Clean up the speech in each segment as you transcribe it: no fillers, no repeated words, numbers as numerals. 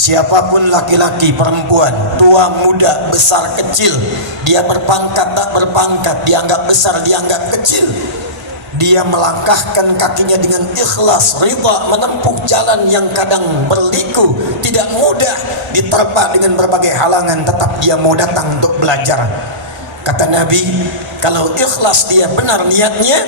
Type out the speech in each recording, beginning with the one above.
Siapapun laki-laki, perempuan, tua, muda, besar, kecil, dia berpangkat, tak berpangkat, dianggap besar, dianggap kecil, dia melangkahkan kakinya dengan ikhlas, ridha, menempuh jalan yang kadang berliku, tidak mudah, diterpa dengan berbagai halangan, tetap dia mau datang untuk belajar. Kata Nabi, kalau ikhlas dia benar niatnya,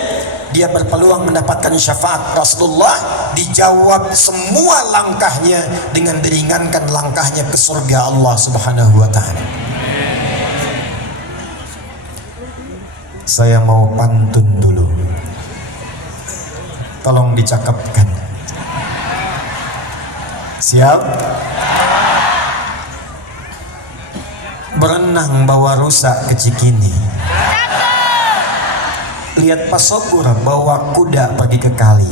dia berpeluang mendapatkan syafaat Rasulullah, dijawab semua langkahnya dengan diringankan langkahnya ke surga Allah Subhanahu wa ta'ala. Saya mau pantun dulu, tolong dicakapkan. Siap? Berenang bawa rusa ke Cikini, lihat Pak Sopur bawa kuda pergi ke kali,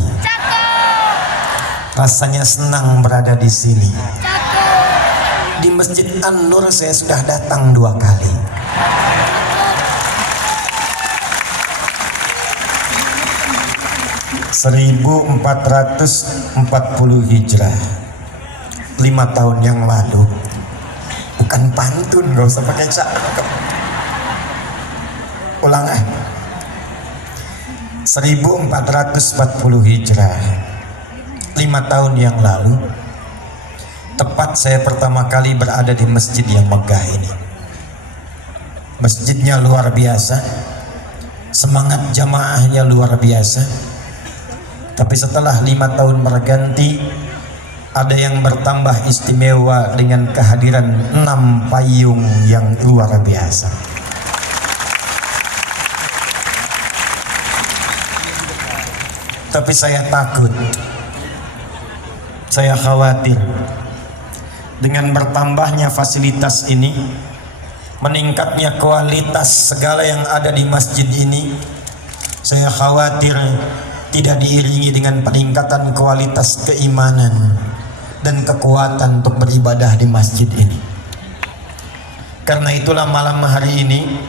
rasanya senang berada di sini. Di Masjid An-Nur saya sudah datang 2 kali. (1440 Hijrah), 5 tahun yang lalu. Bukan pantun, gak usah pakai cakep. Ulang 1440 Hijrah, 5 tahun yang lalu, tepat saya pertama kali berada di masjid yang megah ini. Masjidnya luar biasa, semangat jamaahnya luar biasa. Tapi setelah 5 tahun berganti, ada yang bertambah istimewa dengan kehadiran 6 payung yang luar biasa. Tapi saya takut, saya khawatir dengan bertambahnya fasilitas ini, meningkatnya kualitas segala yang ada di masjid ini, saya khawatir tidak diiringi dengan peningkatan kualitas keimanan dan kekuatan untuk beribadah di masjid ini. Karena itulah malam hari ini,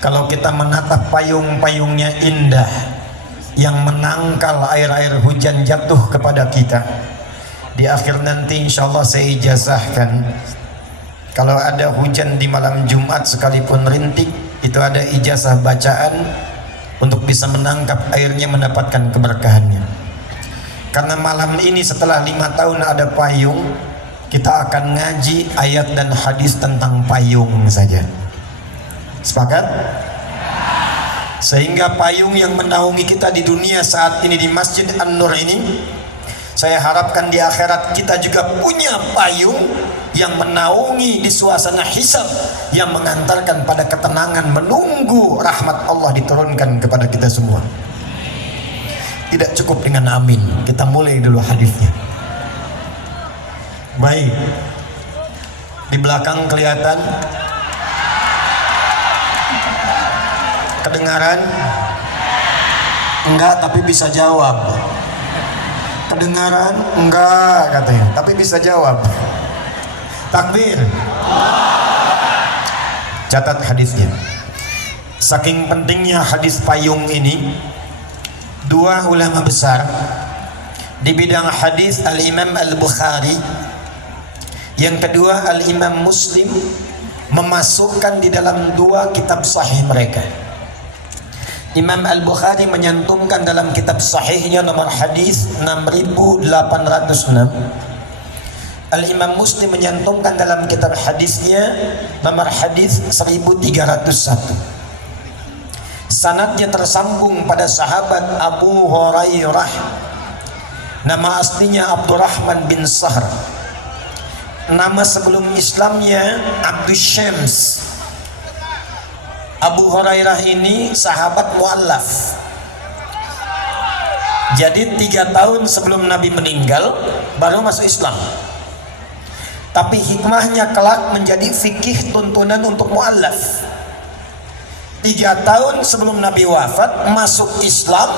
kalau kita menatap payung-payungnya indah yang menangkal air-air hujan jatuh kepada kita, di akhir nanti insya Allah saya ijazahkan, kalau ada hujan di malam Jumat sekalipun rintik, itu ada ijazah bacaan untuk bisa menangkap airnya, mendapatkan keberkahannya. Karena malam ini setelah 5 tahun ada payung, kita akan ngaji ayat dan hadis tentang payung saja. Sepakat? Sehingga payung yang menaungi kita di dunia saat ini di Masjid An-Nur ini, saya harapkan di akhirat kita juga punya payung yang menaungi di suasana hisab, yang mengantarkan pada ketenangan menunggu rahmat Allah diturunkan kepada kita semua. Tidak cukup dengan amin, kita mulai dulu hadisnya. Baik, di belakang kelihatan, kedengaran? Enggak, tapi bisa jawab. Kedengaran? Enggak katanya, tapi bisa jawab. Takbir. Catat hadisnya. Saking pentingnya hadis payung ini, 2 ulama besar di bidang hadis, Al-Imam Al-Bukhari, yang kedua Al-Imam Muslim, memasukkan di dalam 2 kitab sahih mereka. Imam Al-Bukhari menyantumkan dalam kitab sahihnya nomor hadis 6806. Al-Imam Muslim menyantumkan dalam kitab hadisnya nomor hadis 1301. Sanadnya tersambung pada sahabat Abu Hurairah, nama aslinya Abdurrahman bin Sahr, nama sebelum Islamnya Abdus Syams. Abu Hurairah ini sahabat mu'allaf, jadi 3 tahun sebelum Nabi meninggal baru masuk Islam. Tapi hikmahnya kelak menjadi fikih tuntunan untuk mu'allaf. 3 tahun sebelum Nabi wafat masuk Islam,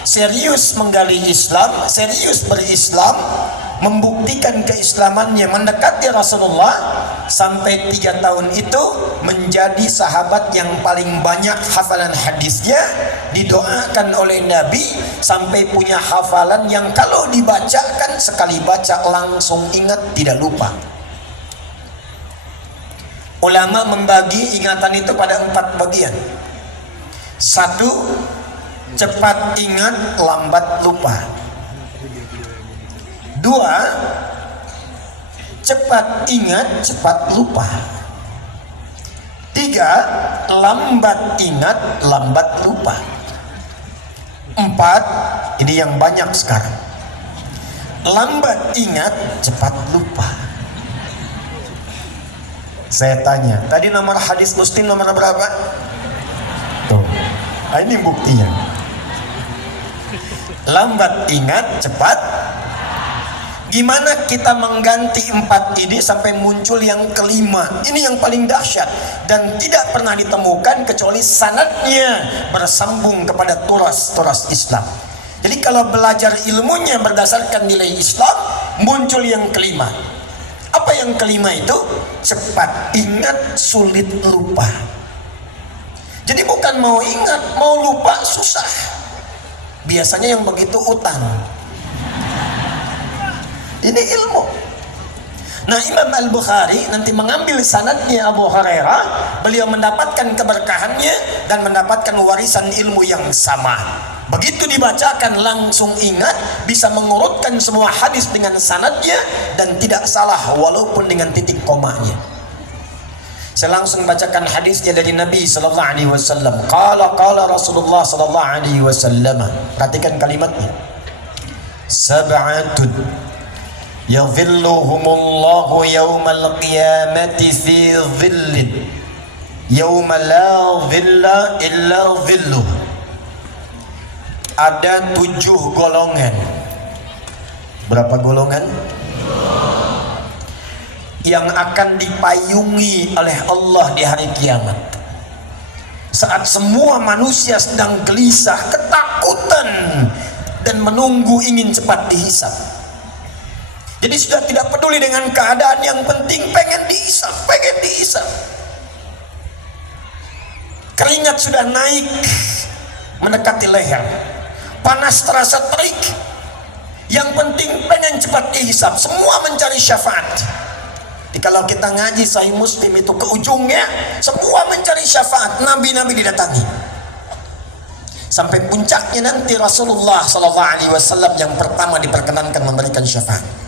serius menggali Islam, serius berislam, membuktikan keislamannya, mendekati Rasulullah. Sampai 3 tahun itu menjadi sahabat yang paling banyak hafalan hadisnya, didoakan oleh Nabi sampai punya hafalan yang kalau dibacakan sekali baca langsung ingat, tidak lupa. Ulama membagi ingatan itu pada 4 bagian. 1, cepat ingat, lambat lupa. 2, cepat ingat, cepat lupa. 3, lambat ingat, lambat lupa. 4, ini yang banyak sekarang, lambat ingat, cepat lupa. Saya tanya, tadi nomor hadis Muslim nomor berapa? Tuh, nah ini buktinya. Lambat ingat, cepat. Gimana kita mengganti 4 ini sampai muncul yang kelima? Ini yang paling dahsyat dan tidak pernah ditemukan kecuali sanadnya bersambung kepada turas-turas Islam. Jadi kalau belajar ilmunya berdasarkan nilai Islam, muncul yang kelima. Apa yang kelima itu? Cepat ingat, sulit lupa. Jadi bukan mau ingat, mau lupa susah. Biasanya yang begitu utang. Ini ilmu. Nah, Imam Al-Bukhari nanti mengambil sanadnya Abu Hurairah, beliau mendapatkan keberkahannya dan mendapatkan warisan ilmu yang sama. Begitu dibacakan langsung ingat, bisa mengurutkan semua hadis dengan sanadnya dan tidak salah walaupun dengan titik komanya. Saya langsung bacakan hadisnya dari Nabi sallallahu alaihi wasallam. Qala Rasulullah sallallahu alaihi wasallam. Perhatikan kalimatnya. Sab'atun yadhilluhumullahu yawmal qiyamati fi dhillin yawma la dhilla illa dhilluh. Ada 7 golongan. Berapa golongan? Yang akan dipayungi oleh Allah di hari kiamat. Saat semua manusia sedang gelisah, ketakutan dan menunggu ingin cepat dihisab. Jadi sudah tidak peduli dengan keadaan, yang penting pengen dihisab, pengen dihisab. Keringat sudah naik mendekati leher, panas terasa terik. Yang penting pengen cepat dihisab, semua mencari syafaat. Jadi kalau kita ngaji Sahih Muslim itu ke ujungnya semua mencari syafaat, nabi-nabi didatangi. Sampai puncaknya nanti Rasulullah SAW yang pertama diperkenankan memberikan syafaat.